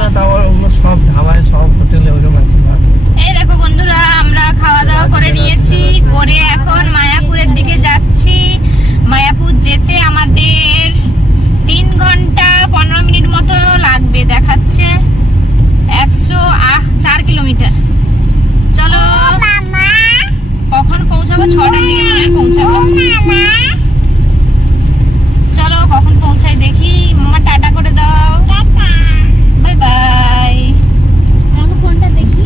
না তাও ওগুলো সব ধাবায় সব হোটেলে ওইরকম আর এই দেখো বন্ধুরা আমরা খাওয়া দাওয়া করে নিয়েছি করে এখন মায়াপুরের দিকে যাচ্ছি। মায়াপুর যেতে আমাদের তিন ঘণ্টা পনেরো মিনিট মতো লাগবে দেখাচ্ছে। একশো আট চার কিলোমিটার। চলো কখন পৌঁছাবো? ছটার দিকে পৌঁছাবো চলো কখন পৌঁছাই দেখি মামা টাটা করে দাও বাই বাই ফোনটা দেখি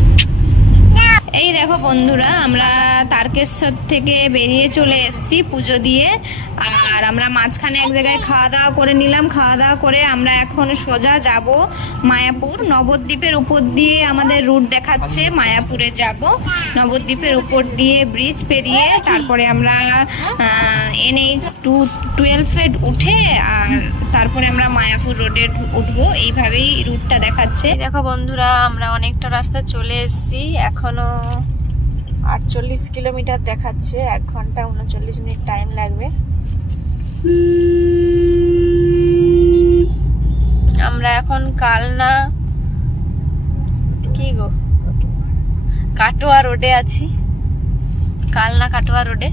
এই দেখো বন্ধুরা আমরা তারকেশ্বর থেকে বেরিয়ে চলে এসেছি পুজো দিয়ে। আর আমরা মাঝখানে এক জায়গায় খাওয়া দাওয়া করে নিলাম। খাওয়া দাওয়া করে আমরা এখন সোজা যাব মায়াপুর। নবদ্বীপের উপর দিয়ে আমাদের রুট দেখাচ্ছে। মায়াপুরে যাব। নবদ্বীপের উপর দিয়ে ব্রিজ পেরিয়ে তারপরে আমরা এনএইচ টু টুয়েলভে উঠে আর তারপরে আমরা মায়াপুর রোডে উঠবো। এইভাবেই রুটটা দেখাচ্ছে। দেখো বন্ধুরা, আমরা অনেকটা রাস্তা চলে এসেছি। এখনও আটচল্লিশ কিলোমিটার দেখাচ্ছে, এক ঘণ্টা উনচল্লিশ মিনিট টাইম লাগবে। আমরা এখন কালনা, কি গো? কাটোয়া রোডে আছি। কালনা কাটোয়া রোডে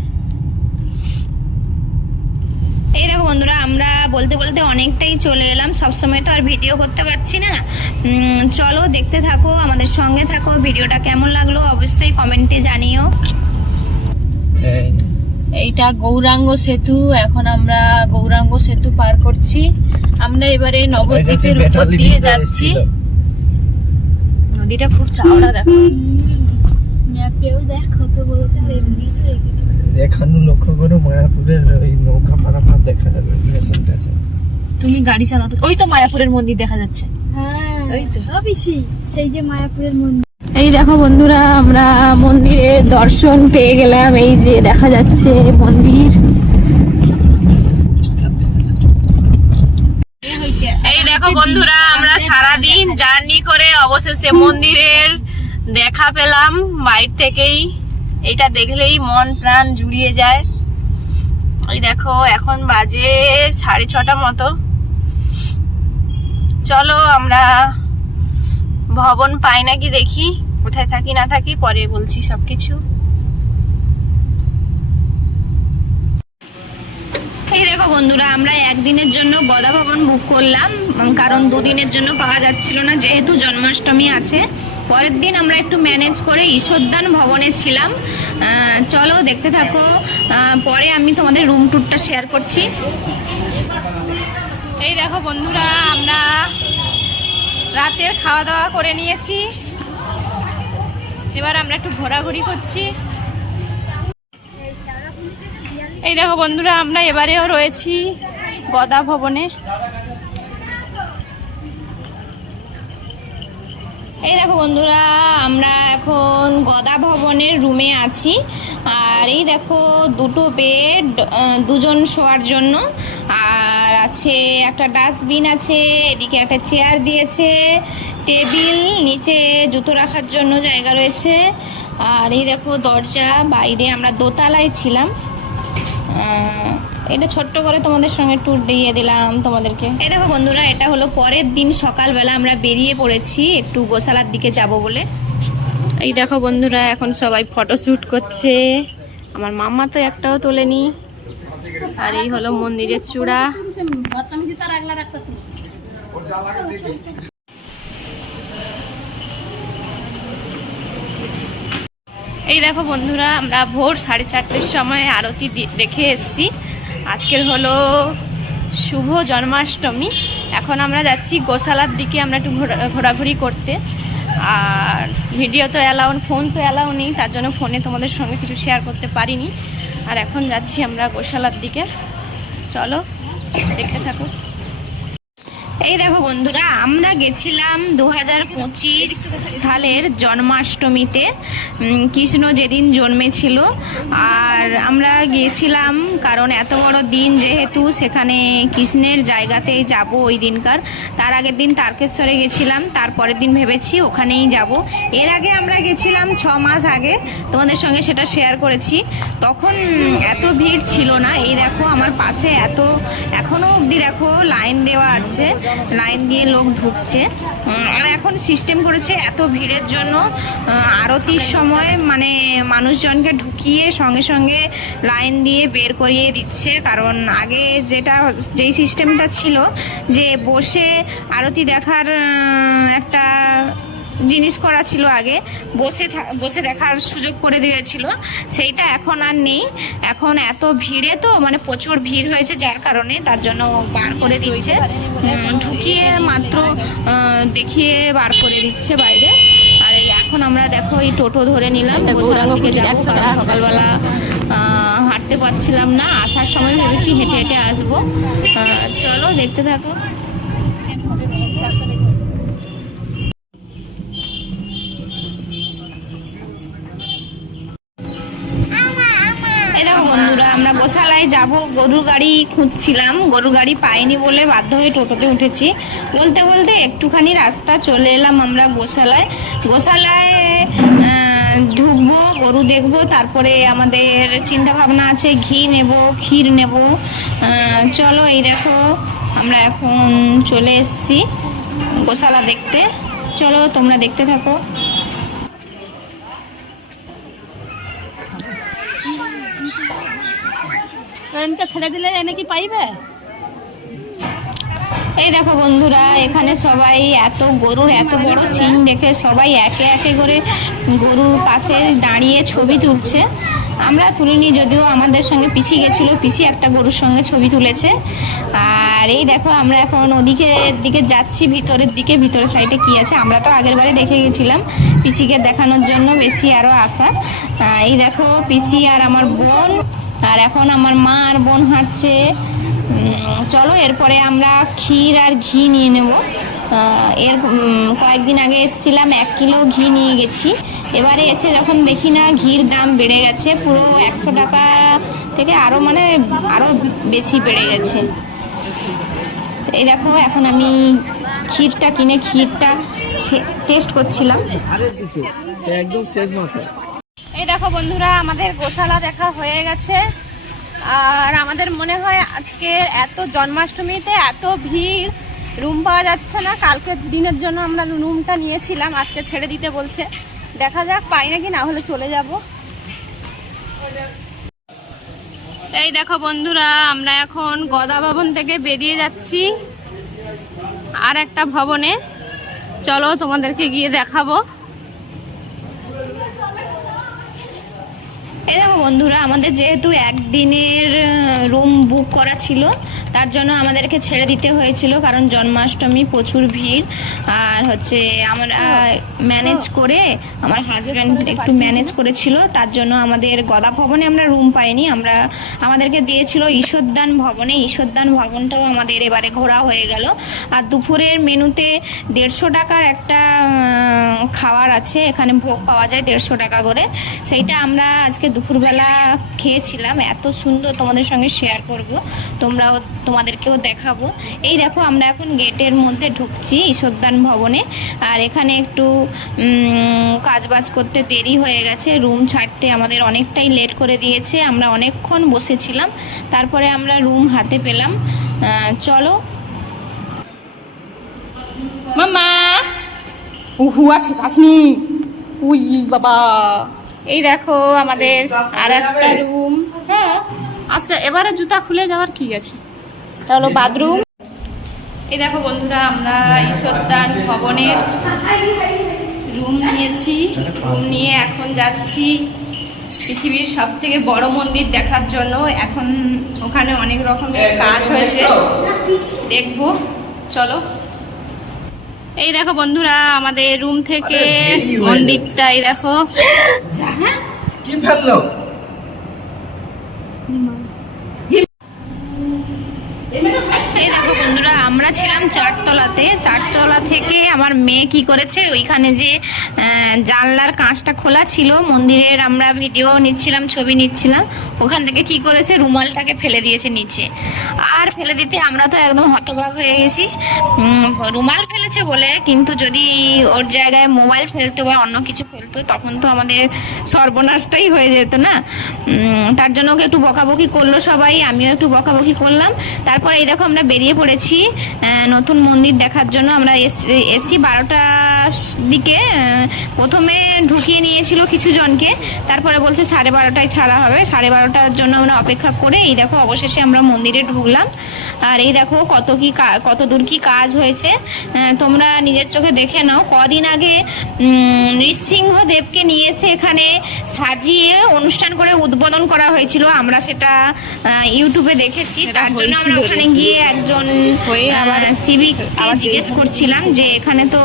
এই দেখো বন্ধুরা আমরা বলতে বলতে অনেকটাই চলে এলাম। সবসময় তো আর ভিডিও করতে পারছি না। চলো দেখতে থাকো আমাদের সঙ্গে থাকো। ভিডিওটা কেমন লাগল অবশ্যই কমেন্টে জানিও। এইটা গৌরাঙ্গ সেতু এখন আমরা গৌরাঙ্গ সেতু পার করছি। আমরা এবারে নবদ্বীপের উপর দিয়ে যাচ্ছি। নদীটা খুব চওড়া দেখো। ম্যাপেও দেখ কত বড় তার এমনি তো এখানে লক্ষ্য করে মায়াপুরের ওই নৌকা পারাপার দেখা যাবে স্টেশন টেশন তুমি গাড়ি চালানো ওই তো মায়াপুরের মন্দির দেখা যাচ্ছে। হ্যাঁ ওই তো। অবশ্যই সেই যে মায়াপুরের মন্দির। এই দেখো বন্ধুরা আমরা মন্দিরের দর্শন পেয়ে গেলাম এই যে দেখা যাচ্ছে মন্দির। এই দেখো বন্ধুরা আমরা সারা দিন জার্নি করে অবশেষে মন্দিরের দেখা পেলাম বাইর থেকেই। এটা দেখলেই মন প্রাণ জুড়িয়ে যায়। ওই দেখো, এখন বাজে সাড়ে ছটা মতো। চলো আমরা ভবন পাই নাকি দেখি, কোথায় থাকি না থাকি, পরে বলছি সবকিছু। এই দেখো বন্ধুরা, আমরা একদিনের জন্য গদা ভবন বুক করলাম, কারণ দুদিনের জন্য পাওয়া যাচ্ছিল না, যেহেতু জন্মাষ্টমী আছে। পরের দিন আমরা একটু ম্যানেজ করে ঈশ্বরদান ভবনে ছিলাম। চলো দেখতে থাকো। পরে আমি তোমাদের রুম ট্যুরটা শেয়ার করছি। এই দেখো বন্ধুরা, আমরা রাতের খাওয়া দাওয়া করে নিয়েছি। এবার আমরা একটু ঘোরাঘুরি করছি। এই দেখো বন্ধুরা, আমরা এবারেও রয়েছি গদা ভবনে। এই দেখো বন্ধুরা, আমরা এখন গদা ভবনের রুমে আছি। আর এই দেখো দুটো বেড দুজন শোয়ার জন্য। আর আছে একটা ডাস্টবিন আছে, এদিকে একটা চেয়ার দিয়েছে। টেবিল নিচে জুতো রাখার জন্য জায়গা রয়েছে। আর এই দেখো দরজা, বাইরে আমরা দোতলায় ছিলাম। এটা ছোট্ট করে তোমাদের সঙ্গে ট্যুর দিয়ে দিলাম তোমাদেরকে। এই দেখো বন্ধুরা এটা হলো পরের দিন সকালবেলা আমরা বেরিয়ে পড়েছি একটু গোশালার দিকে যাব বলে। এই দেখো বন্ধুরা এখন সবাই ফটো শ্যুট করছে। আমার মামা তো একটাও তোলেনি। আর এই হলো মন্দিরের চূড়া। এই দেখো বন্ধুরা আমরা ভোর সাড়ে চারটের সময় আরতি দেখে এসেছি। আজকের হলো শুভ জন্মাষ্টমী। এখন আমরা যাচ্ছি গোশালার দিকে আমরা একটু ঘোরা- ঘোরাঘুরি করতে। আর ভিডিও তো অ্যালাউ ফোন তো অ্যালাউ নেই, তার জন্য ফোনে তোমাদের সঙ্গে কিছু শেয়ার করতে পারিনি। আর এখন যাচ্ছি আমরা গোশালার দিকে। চলো, দেখতে থাকো। এই দেখো বন্ধুরা, আমরা গেছিলাম দু সালের জন্মাষ্টমীতে। কৃষ্ণ যেদিন জন্মেছিল, আর আমরা গিয়েছিলাম কারণ এত বড় দিন যেহেতু সেখানে কৃষ্ণের জায়গাতেই যাব ওই দিনকার। তার আগের দিন তারকেশ্বরে গেছিলাম তারপরের দিন ভেবেছি ওখানেই যাব। এর আগে আমরা গেছিলাম ছ মাস আগে, তোমাদের সঙ্গে সেটা শেয়ার করেছি। তখন এত ভিড় ছিল না, এই দেখো আমার পাশে এত এখনও অবধি দেখো লাইন দেওয়া আছে। লাইন দিয়ে লোক ঢুকছে। আর এখন সিস্টেম করেছে এত ভিড়ের জন্য আরতির সময় মানে মানুষজনকে ঢুকিয়ে সঙ্গে সঙ্গে লাইন দিয়ে বের করিয়ে দিচ্ছে। কারণ আগে যেটা, যেই সিস্টেমটা ছিল যে বসে আরতি দেখার একটা জিনিস করা ছিল আগে বসে থা- বসে দেখার সুযোগ করে দিয়েছিল। সেইটা এখন আর নেই। এখন এত ভিড়ে তো মানে প্রচুর ভিড় হয়েছে যার কারণে তার জন্য বার করে দিচ্ছে। ঢুকিয়ে মাত্র দেখিয়ে বার করে দিচ্ছে বাইরে। আর এই এখন আমরা দেখো এই টোটো ধরে নিলাম সকালবেলা হাঁটতে পারছিলাম না। আসার সময় ভেবেছি হেঁটে হেঁটে আসব। চলো দেখতে থাকো। গোশালায় যাব, গরুর গাড়ি খুঁজছিলাম, গরুর গাড়ি পাইনি বলে বাধ্য হয়ে টোটোতে উঠেছি। বলতে বলতে একটুখানি রাস্তা চলে এলাম আমরা গোশালায়। গোশালায় ঢুকবো, গরু দেখব, তারপরে আমাদের চিন্তা ভাবনা আছে, ঘি নেব, ক্ষীর নেব। চলো এই দেখো, আমরা এখন চলে এসেছি গোশালা দেখতে। চলো তোমরা দেখতে থাকো। এই দেখো বন্ধুরা, এখানে সবাই এত গরুর এত বড় সিং দেখে সবাই একে একে করে গরুর পাশে দাঁড়িয়ে ছবি তুলছে। আমরা তুলিনি, যদিও আমাদের সঙ্গে পিসি গেছিল, পিসি একটা গরুর সঙ্গে ছবি তুলেছে। আর এই দেখো, আমরা এখন ওদিকে দিকে যাচ্ছি, ভিতরের দিকে, ভিতরের সাইডে কি আছে, আমরা তো আগের বারে দেখে গেছিলাম। পিসিকে দেখানোর জন্য বেশি আরও আশা। এই দেখো, পিসি আর আমার বোন। আর এখন আমার মা আর বোন হাঁটছে। চলো, এরপরে আমরা ক্ষীর আর ঘি নিয়ে নেব। এর কয়েকদিন আগে এসেছিলাম, এক কিলো ঘি নিয়ে গেছি। এবারে এসে যখন দেখি না, ঘির দাম বেড়ে গেছে, পুরো একশো টাকা থেকে আরও মানে আরও বেশি বেড়ে গেছে। এই দেখো, এখন আমি ক্ষীরটা কিনে, ক্ষীরটা টেস্ট করছিলাম। একদম শেষ মাথায়। এই দেখো বন্ধুরা, আমাদের গোশালা দেখা হয়ে গেছে। আর আমাদের মনে হয় আজকে এত জন্মাষ্টমীতে এত ভিড়, রুম পাওয়া যাচ্ছে না। কালকে দিনের জন্য আমরা রুমটা নিয়েছিলাম, আজকে ছেড়ে দিতে বলছে। দেখা যাক, পাই নাকি, না হলে চলে যাব। এই দেখো বন্ধুরা, আমরা এখন গদা ভবন থেকে বেরিয়ে যাচ্ছি, আর একটা ভবনে। চলো তোমাদেরকে গিয়ে দেখাবো। এই দেখো বন্ধুরা আমাদের যেহেতু একদিনের রুম বুক করা ছিল তার জন্য আমাদেরকে ছেড়ে দিতে হয়েছিল কারণ জন্মাষ্টমী প্রচুর ভিড়। আর হচ্ছে আমরা ম্যানেজ করে আমার হাজব্যান্ড একটু ম্যানেজ করেছিল তার জন্য আমাদের গদা ভবনে আমরা রুম পাইনি। আমরা আমাদেরকে দিয়েছিল ঈশ্বরদান ভবনে। ঈশ্বরদান ভবনটাও আমাদের এবারে ঘোরা হয়ে গেল। আর দুপুরের মেনুতে দেড়শো টাকার একটা খাওয়ার আছে এখানে ভোগ পাওয়া যায় দেড়শো টাকা করে। সেইটা আমরা আজকে দুপুরবেলা খেয়েছিলাম। এত সুন্দর তোমাদের সঙ্গে শেয়ার করব। তোমরাও তোমাদেরকেও দেখাবো। এই দেখো, আমরা এখন গেটের মধ্যে ঢুকছি ঈশ্বরদান ভবনে। আর এখানে একটু কাজবাজ করতে দেরি হয়ে গেছে। রুম ছাড়তে আমাদের অনেকটাই লেট করে দিয়েছে। আমরা অনেকক্ষণ বসেছিলাম। তারপরে আমরা রুম হাতে পেলাম। চলো। মামা উহু, আছে চাসনি উই, বাবা। এই দেখো, আমাদের আর একটা রুম। হ্যাঁ আজকে এবারে জুতা খুলে যাওয়ার কি আছে? এটা হলো বাথরুম। এই দেখো বন্ধুরা আমরা ঈশ্বরদান ভবনের রুম নিয়েছি। রুম নিয়ে এখন যাচ্ছি পৃথিবীর সব থেকে বড় মন্দির দেখার জন্য। এখন ওখানে অনেক রকমের কাজ হয়েছে। দেখব। চলো। এই দেখো বন্ধুরা আমাদের রুম থেকে মন্দিরটা এই দেখো। কি ফেলল এই দেখো বন্ধুরা আমরা ছিলাম চারতলাতে। চারতলা থেকে আমার মেয়ে কি করেছে? ওইখানে যে জানলার কাঁচটা খোলা ছিল, মন্দিরের আমরা ভিডিও নিচ্ছিলাম, ছবি নিচ্ছিলাম। ওখান থেকে কি করেছে? রুমালটাকে ফেলে দিয়েছে নিচে। আর ফেলে দিতে আমরা তো একদম হতবাক হয়ে গেছি। রুমাল ফেলেছে বলে, কিন্তু যদি ওর জায়গায় মোবাইল ফেলতো বা অন্য কিছু ফেলতো, তখন তো আমাদের সর্বনাশটাই হয়ে যেত না। তার জন্য ওকে একটু বকাবকি করল সবাই, আমিও একটু বকাবকি করলাম। তারপর এই দেখো আমরা বেরিয়ে পড়েছি। নতুন মন্দির দেখার জন্য আমরা এস- এসছি বারোটার দিকে। প্রথমে ঢুকিয়ে নিয়েছিল কিছু জনকে তারপরে বলছে সাড়ে বারোটায় ছাড়া হবে। সাড়ে বারোটার জন্য আমরা অপেক্ষা করে এই দেখো অবশেষে আমরা মন্দিরে ঢুকলাম। আর এই দেখো কত কি কত দূর কি কাজ হয়েছে। তোমরা নিজের চোখে দেখে নাও। কদিন আগে নৃসিংহদেবকে নিয়ে এসে এখানে সাজিয়ে অনুষ্ঠান করে উদ্বোধন করা হয়েছিল। আমরা সেটা ইউটিউবে দেখেছি। তার জন্য আমরা ওখানে গিয়ে একজন সিভিক জিজ্ঞেস করছিলাম যে এখানে তো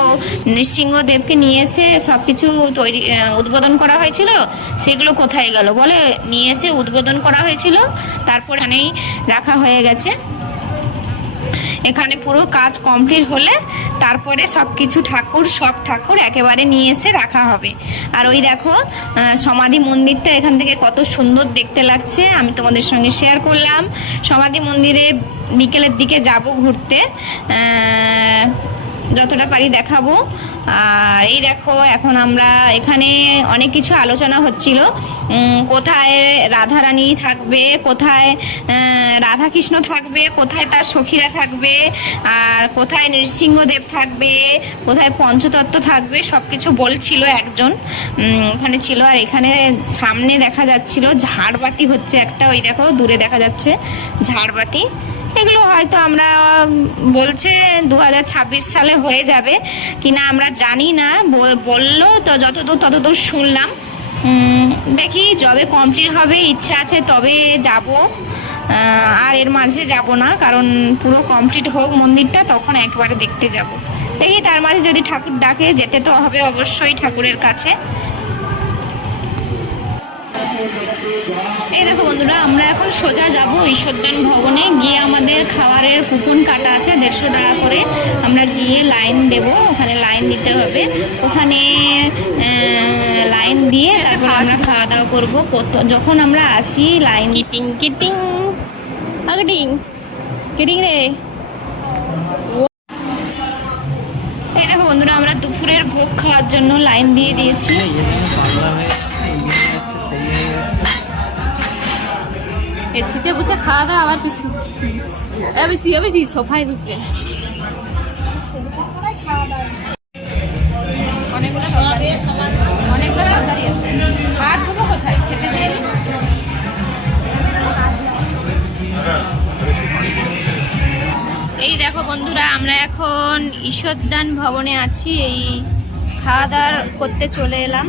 নৃসিংহদেবকে নিয়ে এসে সবকিছু তৈরি উদ্বোধন করা হয়েছিল। সেগুলো কোথায় গেল? বলে নিয়ে এসে উদ্বোধন করা হয়েছিল। তারপর এখানেই রাখা হয়ে গেছে। এখানে পুরো কাজ কমপ্লিট হলে তারপরে সব কিছু ঠাকুর, সব ঠাকুর একেবারে নিয়ে এসে রাখা হবে। আর ওই দেখো সমাধি মন্দিরটা এখান থেকে কত সুন্দর দেখতে লাগছে, আমি তোমাদের সঙ্গে শেয়ার করলাম। সমাধি মন্দিরে বিকেলের দিকে যাব ঘুরতে যতটা পারি দেখাবো। আর এই দেখো, এখন আমরা এখানে অনেক কিছু আলোচনা হচ্ছিল। কোথায় রাধারানী থাকবে, কোথায় রাধাকৃষ্ণ থাকবে, কোথায় তার সখীরা থাকবে, আর কোথায় নৃসিংহদেব থাকবে, কোথায় পঞ্চতত্ত্ব থাকবে সব কিছু বলছিল একজন। ওখানে ছিল, আর এখানে সামনে দেখা যাচ্ছিল, ঝাড়বাতি হচ্ছে একটা, ওই দেখো, দূরে দেখা যাচ্ছে ঝাড়বাতি। এগুলো হয়তো আমরা বলছে দু হাজার ছাব্বিশ সালে হয়ে যাবে। কিনা আমরা জানি না বলল তো যতদূর ততদূর শুনলাম। দেখি যবে কমপ্লিট হবে, ইচ্ছা আছে তবে যাব। আর এর মাঝে যাব না, কারণ পুরো কমপ্লিট হোক মন্দিরটা, তখন একবারে দেখতে যাব। দেখি তার মাঝে যদি ঠাকুর ডাকে, যেতে তো হবে অবশ্যই ঠাকুরের কাছে। এই দেখো বন্ধুরা আমরা এখন সোজা যাব ঈশ্বরদান ভবনে। গিয়ে আমাদের খাবারের কুপন কাটা আছে দেড়শো টাকা করে। আমরা গিয়ে লাইন দেব ওখানে লাইন দিতে হবে। ওখানে লাইন দিয়ে তারপর আমরা খাওয়া দাওয়া করব। কত- যখন আমরা আসি লাইন কিটিং কিটিং। কিটিং। কিটিং রে। এই দেখো বন্ধুরা আমরা দুপুরের ভোগ খাওয়ার জন্য লাইন দিয়ে দিয়েছি। এসিতে বসে খাওয়া দাওয়া, আবার পিছু। বেশি বেশি, সোফায় বসে। কোথায়? খেতে এই দেখো বন্ধুরা, আমরা এখন ঈশ্বরদান ভবনে আছি। এই খাওয়া দাওয়ার করতে চলে এলাম।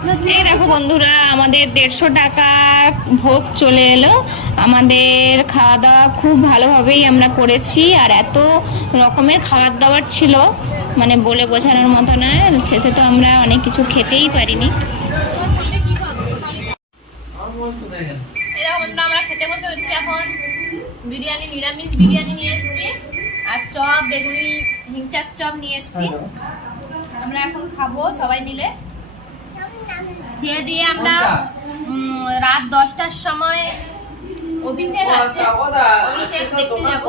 এই দেখো বন্ধুরা আমাদের দেড়শো টাকা ভোগ চলে এলো। আমাদের খাওয়া দাওয়া খুব ভালোভাবেই আমরা করেছি আর এত রকমের খাবার দাবার ছিল মানে বলে বোঝানোর মতো না। শেষে তো আমরা অনেক কিছু খেতেই পারিনি। আমার খেতে বসে এখন। বিরিয়ানি নিরামিষ বিরিয়ানি নিয়ে এসেছি আর চপ বেগুনি হিংচার চপ নিয়ে এসেছি। আমরা এখন খাব সবাই মিলে। খেয়ে দিয়ে আমরা উম, রাত দশটার সময় অভিষেক আছে অভিষেক দেখতে যাব।